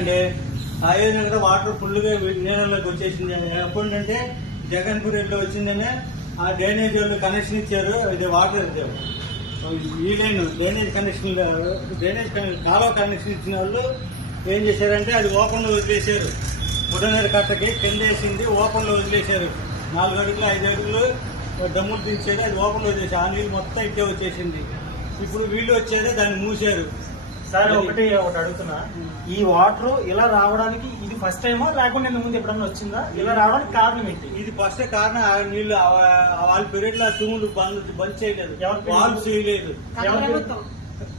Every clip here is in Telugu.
అండి. ఆ విధంగా వాటర్ ఫుల్గా నీళ్ళలోకి వచ్చేసింది. ఎప్పుడంటే జగన్పూర్ రెడ్డి వచ్చిందనే ఆ డ్రైనేజ్ వాళ్ళు కనెక్షన్ ఇచ్చారు. ఇది వాటర్ ఈ లైన్ డ్రైనేజ్ కాలువ కనెక్షన్ ఇచ్చిన వాళ్ళు ఏం చేశారంటే అది ఓపెన్ లో వదిలేశారు. బుడనీరు కట్టకి కింద వేసింది ఓపెన్ లో వదిలేశారు. 4 అడుగులు 5 అడుగులు దమ్ములు తీసేది, అది ఓపెన్ లో వదిలేసి ఆ నీళ్ళు మొత్తం ఇట్టే వచ్చేసింది. ఇప్పుడు వీళ్ళు వచ్చేదే దాన్ని మూసారు. సార్ ఒకటి అడుగుతున్నా, ఈ వాటర్ ఇలా రావడానికి ఇది ఫస్ట్ టైమా లేకుండా ఇంత ముందు ఎప్పుడన్నా వచ్చిందా? ఇలా రావడానికి కారణం ఏంటి? ఇది ఫస్ట్ కారణం ఆ నీళ్లు వాళ్ళ పీరియడ్ లో తూములు బంద్ చేయలేదు, వాల్వ్ చేయలేదు.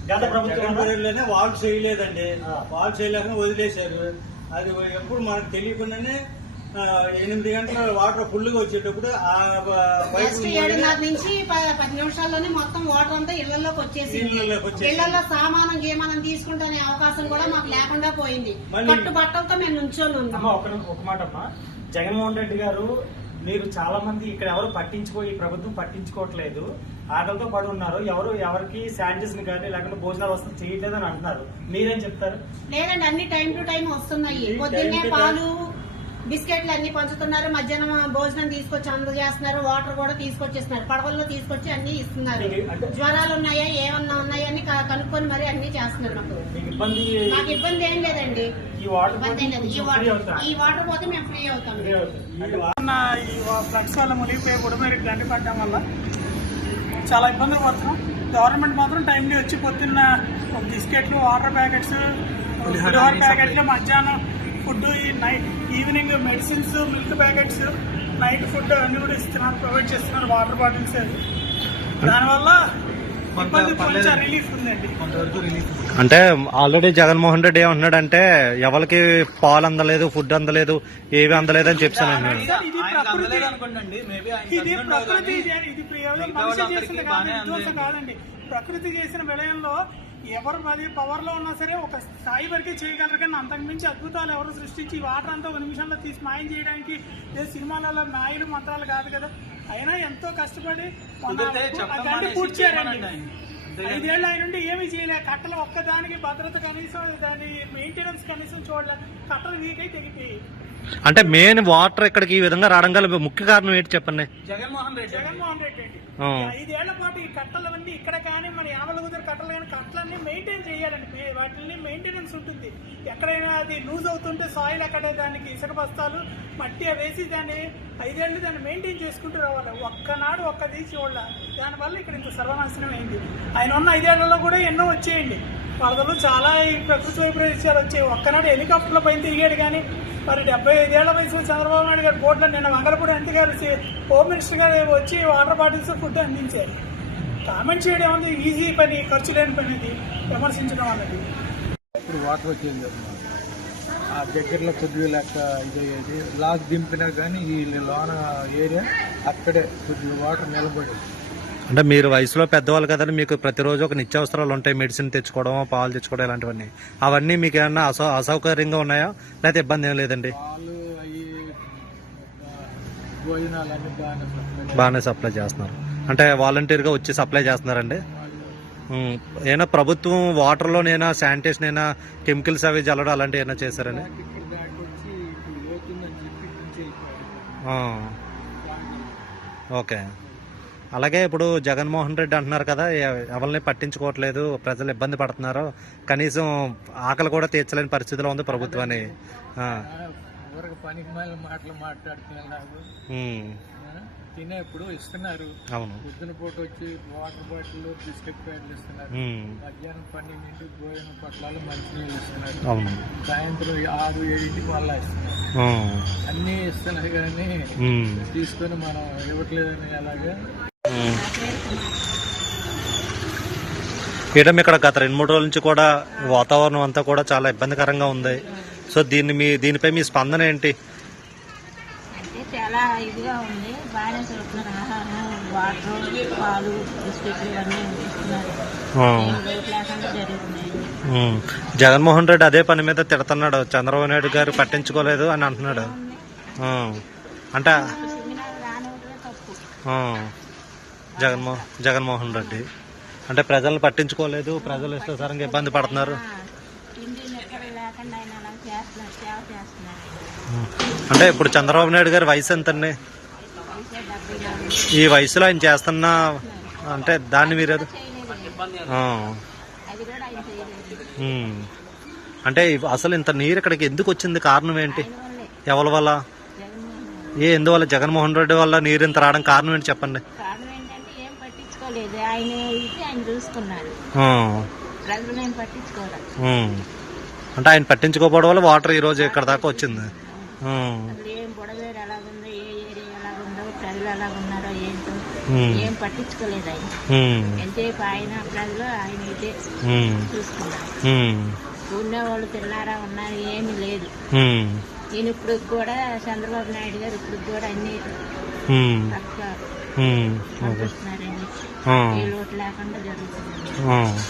గత ప్రభుత్వం పీరియడ్ లోనే వాల్వ్ చేయలేదండి. వాల్వ్ చేయలేక వదిలేశారు. అది ఎప్పుడు మనకు తెలియకుండానే 8 గంటల వాటర్ ఫుల్ గా వచ్చేటప్పుడు ఆ 7:30 నుంచి 10 నిమిషాల్లోనే మొత్తం వాటర్ అంతా ఇళ్లలోకి వచ్చేసి ఇళ్లలో సామానం గేమానం తీసుకుంటే అవకాశం కూడా మాకు లేకుండా పోయింది. పట్టు బట్టలతో మేము నుంచొని ఉన్నాం. ఒక మాట అమ్మా, జగన్మోహన్ రెడ్డి గారు మీరు చాలా మంది ఇక్కడ ఎవరు ఈ ప్రభుత్వం పట్టించుకోవట్లేదు, ఆకలితో పడి ఉన్నారు, ఎవరికి శానిటైజర్ కానీ లేకపోతే భోజనాలు వస్తుంది చేయట్లేదు అని అంటున్నారు. మీరేం చెప్తారు? లేదండి, అన్ని టైం టు టైం వస్తున్నాయి. పొద్దున్నే పాలు బిస్కెట్లు అన్ని పంచుతున్నారు, మధ్యాహ్నం భోజనం తీసుకొచ్చి అందజేస్తున్నారు, వాటర్ కూడా తీసుకొచ్చేస్తున్నారు, పడవల్లో తీసుకొచ్చి అన్ని ఇస్తున్నారు. జ్వరాలు ఉన్నాయా ఏమన్నా ఉన్నాయా అని కనుక్కొని మరి అన్ని చేస్తున్నారు. మాకు ఇబ్బంది ఏం లేదండి. ఈ వాటర్ పోతే మేము ఫ్రీ అవుతాం. ఈ ఫ్లడ్స్ వల్ల మునిగిపోయి బుడమేరికి గండి పడడం వల్ల చాలా ఇబ్బందులు పడుతున్నాం. గవర్నమెంట్ మాత్రం టైంలో వచ్చి పొద్దున్న బిస్కెట్లు, వాటర్ ప్యాకెట్స్, ప్యాకెట్లు, మధ్యాహ్నం food, evening medicines, milk packets, night food అన్ని కూడా ఇస్తున్నారు, ప్రొవైడ్ చేస్తున్నారు, వాటర్ బాటిల్స్. దానివల్ల కొంచెం రిలీఫ్ ఉందండి. అంటే ఆల్రెడీ జగన్మోహన్ రెడ్డి ఏమంటున్నాడంటే ఎవరికి పాలు అందలేదు, ఫుడ్ అందలేదు, ఏవి అందలేదు అని చెప్తాను అన్నాడు. ఇది ప్రకృతి మనిషి చేసిన విధ్వంసం కాదండి. ప్రకృతి చేసిన విలయంలో ఎవరు పవర్ లో ఉన్నా సరే ఒక స్థాయి వరకే చేయగలరు, కానీ అంతకుమించి అద్భుతాలు ఎవరు సృష్టించి వాటర్ అంతా 1 నిమిషంలో తీసి మాయం చేయడానికి సినిమాలలో మాయలు మంత్రాలు కాదు కదా. అయినా ఎంతో కష్టపడి గంట పూర్తి చేయాలండి. 5 ఏళ్ళు ఆయన నుండి ఏమీ చేయలేదు. కట్టలు ఒక్కదానికి భద్రత కనీసం, దాని మెయింటెనెన్స్ కనీసం చూడలేదు. కట్టలు వీకై తెగిపోయి. అంటే మెయిన్ వాటర్ ఇక్కడికి ఈ విధంగా రావడం గల ముఖ్య కారణం ఏంటి చెప్పండి? జగన్మోహన్ రెడ్డి అండి. 5 ఏళ్ల పాటు ఈ కట్టలన్నీ ఇక్కడ కానీ మన యామలగుదర కట్టలు కానీ కట్టలన్నీ మెయింటైన్ చేయాలండి. వాటిని మెయింటెనెన్స్ ఉంటుంది. ఎక్కడైనా అది లూజ్ అవుతుంటే సాయిల్ అక్కడ దానికి ఇసుక బస్తాలు మట్టి వేసి దాన్ని 5 ఏళ్ళు దాన్ని మెయింటైన్ చేసుకుంటూ రావాలి. ఒక్కనాడు ఒక్కది చూడాల. దానివల్ల ఇక్కడ ఇంత సర్వనాశనం అయింది. ఆయన ఉన్న 5 ఏళ్లలో కూడా ఎన్నో వచ్చేయండి వరదలు, చాలా ఈ ప్రకృతి వైపరీత్యాలు వచ్చాయి. ఒక్కనాడు హెలికాప్టర్లో పైన తిరిగాడు కానీ మరి 75 ఏళ్ల వయసు చంద్రబాబు నాయుడు గారు బోర్డులో నిన్న మంగళపూడి ఎంపీ గారు హోమ్ మినిస్టర్ గారు వచ్చి వాటర్ బాటిల్స్, ఫుడ్ అందించారు. కామెంట్ చేయడం ఏమన్నా ఈజీ పని, ఖర్చు లేని పని, ఇది విమర్శించడం అన్నది. ఇప్పుడు వాటర్ వచ్చేది ఆ దగ్గరలో కొద్దిగా లెక్క ఇదయ్యేది. లాక్ దింపినా కానీ ఈ లోన ఏరియా అక్కడే కొద్దిగా వాటర్ నిలబడేది. అంటే మీరు వయసులో పెద్దవాళ్ళు కదండి, మీకు ప్రతిరోజు ఒక నిత్యావసరాలు ఉంటాయి, మెడిసిన్ తెచ్చుకోవడం, పాలు తెచ్చుకోవడం, ఇలాంటివన్నీ. అవన్నీ మీకు ఏమన్నా అసౌకర్యంగా ఉన్నాయా లేకపోతే ఇబ్బంది ఏం లేదండి? పాలు అవి భోజనాలు అన్ని బాగానే సప్లై చేస్తున్నారు. అంటే వాలంటీర్గా వచ్చి సప్లై చేస్తున్నారండి. ఏమైనా ప్రభుత్వం వాటర్లోనైనా శానిటేషన్ అయినా కెమికల్స్ అవి జల్లడం అలాంటివి ఏమైనా చేశారండి? ఓకే. అలాగే ఇప్పుడు జగన్మోహన్ రెడ్డి అంటున్నారు కదా, ఎవరిని పట్టించుకోవట్లేదు, ప్రజలు ఇబ్బంది పడుతున్నారు, కనీసం ఆకలి కూడా తీర్చలేని పరిస్థితిలో ఉంది ప్రభుత్వాన్ని. పనికి మాటలు మాట్లాడుతున్నారు, తినేప్పుడు ఇస్తున్నారు. అవును, పొద్దున పూట వచ్చి వాటర్ బాటిల్, బిస్కెట్ ప్యాకెట్లు ఇస్తున్నారు. మధ్యాహ్నం 12 భోజనం పొట్లాలు, మంచినీళ్ళు ఇస్తున్నారు. అవును, సాయంత్రం 6-7 మళ్ళా ఇస్తున్నారు. అన్ని ఇస్తున్నారు కానీ తీసుకొని మనం ఇవ్వట్లేదని అలాగే. ఇక్కడ గత 2-3 రోజుల నుంచి కూడా వాతావరణం అంతా కూడా చాలా ఇబ్బందికరంగా ఉంది. సో దీనిపై మీ స్పందన ఏంటి? చాలా ఇదిగా ఉంది. బాగానే చూస్తున్నారు. ఆహారం, వాటర్, పాలు, బిస్కెట్లు ఇవన్నీ ఇస్తున్నారు. జరుగుతున్నాయి. జగన్మోహన్ రెడ్డి అదే పని మీద తిడుతున్నాడు, చంద్రబాబు నాయుడు గారు పట్టించుకోలేదు అని అంటున్నాడు. అంటే జగన్మోహన్ రెడ్డి అంటే ప్రజలను పట్టించుకోలేదు, ప్రజలు ఇష్టసారంగా ఇబ్బంది పడుతున్నారు. ఇంటి ఎక్కడ లేకుండా ఆయన అలా చేస్తున్నారు, సేవ చేస్తున్నారు. అంటే ఇప్పుడు చంద్రబాబు నాయుడు గారి వయసు ఎంతండి? వయసు 74. ఈ వయసులో ఆయన చేస్తున్న అంటే దాన్ని మీరు చేయలేదు, ఆ. అది కూడా ఆయన చేయలేదు. ఉమ్. అంటే అసలు ఇంత నీరు ఇక్కడికి ఎందుకు వచ్చింది? కారణం ఏంటి? ఆయన వల్లే ఎవరి వల్ల? జగన్మోహన్ ఎందువల్ల? జగన్మోహన్ రెడ్డి వల్ల నీరు ఇంత రావడం కారణం ఏంటి చెప్పండి? కారణం ఏంటంటే ఏం పట్టించుకోలేదు. ఆయన ఇది ఆయన చూసుకున్నారు, ఆ. ప్రజలు ఏం పట్టించుకోవాలి. ఉమ్. అంటే ఆయన పట్టించుకోకపోవడం వల్ల వాటర్ ఈ రోజు ఇక్కడ దాకా వచ్చింది. ఉమ్. అసలు ఏం బుడవేరు ఎలాగుందో, ఏ ఏరియా ఎలాగుందో, ప్రజలు ఎలాగున్నారో ఏంటో ఏం పట్టించుకోలేదు ఆయన. ఉమ్. ఎంతసేపు ఆయన ప్రజలు ఆయన ఇదే ఉమ్. చూసుకున్నారు. ఉమ్. ఉన్నవాళ్ళు తిన్నారా ఉన్నారు ఏమీ లేదు. ఉమ్. ఈయన ఇప్పుడు కూడా చంద్రబాబు నాయుడు గారు ఇప్పుడు కూడా అన్ని ఉమ్. తక్కువ ఉమ్. ఓకే. పంపిస్తున్నారని ఆ. ఏ లోటు లేకుండా జరుగుతుంది. ఆ.